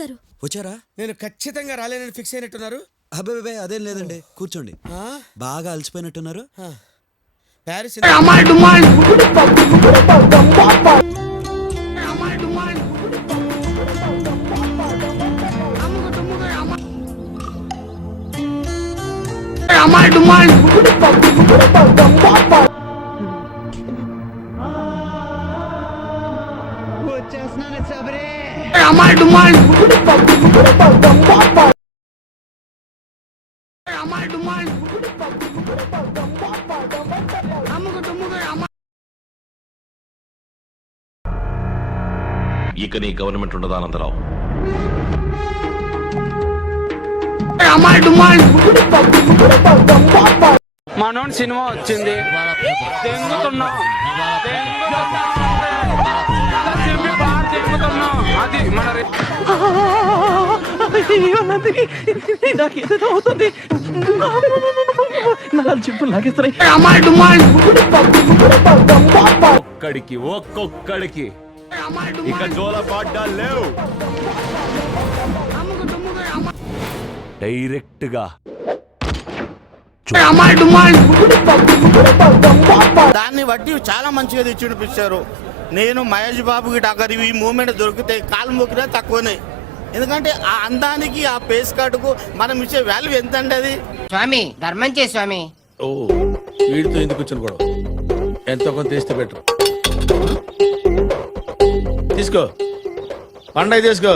గారు వచ్చారా? నేను ఖచ్చితంగా రాలేనని ఫిక్స్ అయినట్టున్నారు. అబ్బాయి అదేం లేదండి, కూర్చోండి. బాగా అలసిపోయినట్టున్నారు. ప్యారిస్ ఇక నీ గవర్నమెంట్ ఉండదా అనంతరావు? మనోన్ సినిమా వచ్చింది, అది మన నాకేదో అవుతుంది, నా చెప్పులు లాగేస్తున్నాయి. ఒక్కడికి ఒక్కొక్కడికి ఇక జోల పాడ్డాలు లేవు. డైరెక్ట్ గా దాన్ని బట్టి చాలా మంచిగా తెచ్చి చూపించారు. నేను మహేష్ బాబుకి టాకర్ ఈ మూమెంట్ దొరికితే కాలు మొక్కినా తక్కువనే. ఎందుకంటే ఆ అందానికి ఆ పేస్ కార్డుకు మనం ఇచ్చే వాల్యూ ఎంత అండి అది. స్వామి ధర్మం చే స్వామి. ఓ వీడితో ఎందుకు వచ్చిన గొడవ? ఎంతో కొంత తీస్తే బెటర్. తీసుకో పండగ తీసుకో.